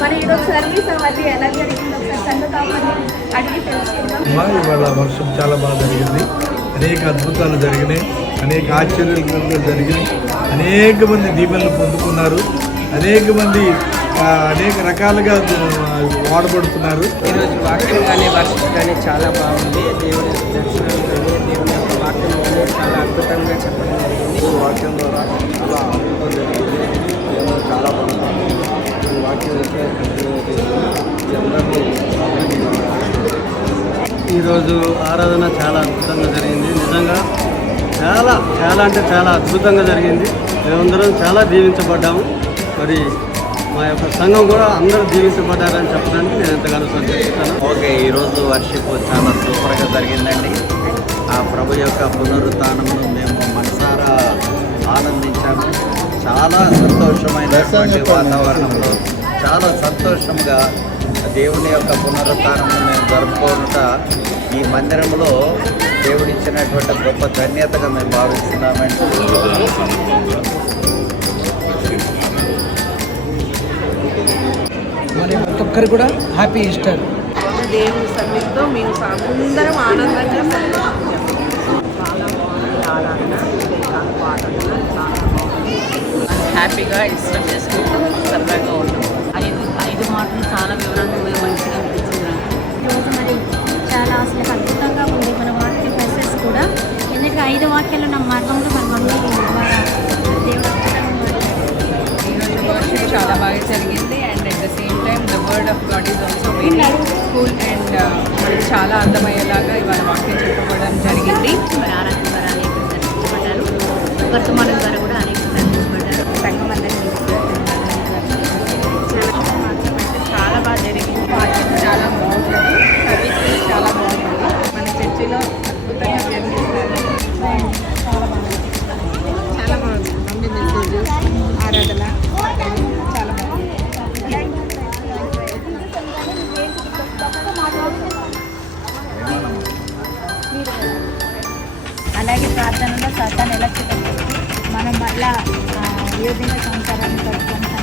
మన ఈరోజు సర్వీస్ అవన్నీ ఎలా జరిగింది ఒకసారి చంద్రబాబుని అడిగి తెలుసుకుందాం. ఇవాళ వర్షం చాలా బాగా జరిగింది. అనేక అద్భుతాలు జరిగినాయి, అనేక ఆశ్చర్యాలు జరిగినాయి, అనేక మంది దీవెనలు పొందుకున్నారు, అనేక మంది అనేక రకాలుగా వాడబడుతున్నారు. ఈరోజు వాక్యం కానీ వర్షం కానీ చాలా బాగుంది. దేవుడి దర్శనం కానీ దేవుని యొక్క వాక్యం కానీ చాలా అద్భుతంగా చెప్పడం జరిగింది. వాక్యం ద్వారా చాలా అద్భుతం జరిగింది. చాలా బాగుంది. ఈ వాక్యం ఈరోజు ఆరాధన చాలా అద్భుతంగా జరిగింది. నిజంగా చాలా చాలా అంటే చాలా అద్భుతంగా జరిగింది. మేమందరం చాలా దీవించబడ్డాము. మరి మా యొక్క సంఘం కూడా అందరూ దీవించబడ్డారని చెప్పడానికి నేను ఎంతగానో సంతోషిస్తాను. ఓకే, ఈరోజు వర్షిప్ చాలా సూపర్గా జరిగిందండి. ఆ ప్రభు యొక్క పునరుత్థానమును మేము మనసారా ఆనందించాము. చాలా సంతోషమైనటువంటి వాతావరణంలో చాలా సంతోషంగా దేవుని యొక్క పునరుత్థానమును మేము జరుపుకోనుట ఈ మందిరంలో దేవుడిచ్చినటువంటి గొప్ప ధన్యతగా మేము భావిస్తున్నామండి. మరి ప్రతి ఒక్కరు కూడా హ్యాపీ ఈస్టర్. దేవుని సన్నిధితో మేము అందరం ఆనందంగా చాలా బాగుంది. ఆరాధన ఆరాధన చాలా బాగుంది. హ్యాపీగా ఇష్టం చేసుకుంటూ సరదాగా ఉన్నాం. ఐదు మాటలు చాలా వివరంగా మంచిగా అనిపించింది. రోజు మరి చాలా అసలు అద్భుతంగా ఉంది మన వాక్య మెసేజ్ కూడా. ఎందుకంటే 5 వాక్యాలు నా మార్గంలో మన మమ్మీ దేవుడు ఈరోజు వర్షిప్ చాలా బాగా జరిగింది. And at the same time the word of God is also very cool and మనకి చాలా అర్థమయ్యేలాగా ఇవాళ వాక్యం చెప్పబడడం జరిగింది. మరి ఆరాధన ద్వారా అనేక దర్శించబడ్డారు. వర్తమానం ద్వారా కూడా అనేక దర్శించబడ్డారు. సంఘం అందరినీ చాలా బాగా జరిగింది. వాక్యం చాలా బాగుంటుంది. సర్వీస్ కూడా చాలా బాగుంటుంది. మన చర్చిలో అద్భుతంగా జరిగిస్తారు. చాలా బాగుంది. మమ్మీ మెసేజ్ ఆరాధన చాలా బాగుంది. అలాగే ప్రార్థనలో సాతాను ఎలా చిట్టేసి మనం మళ్ళా ఏ విధంగా సంసారాన్ని కట్టుకుంటాం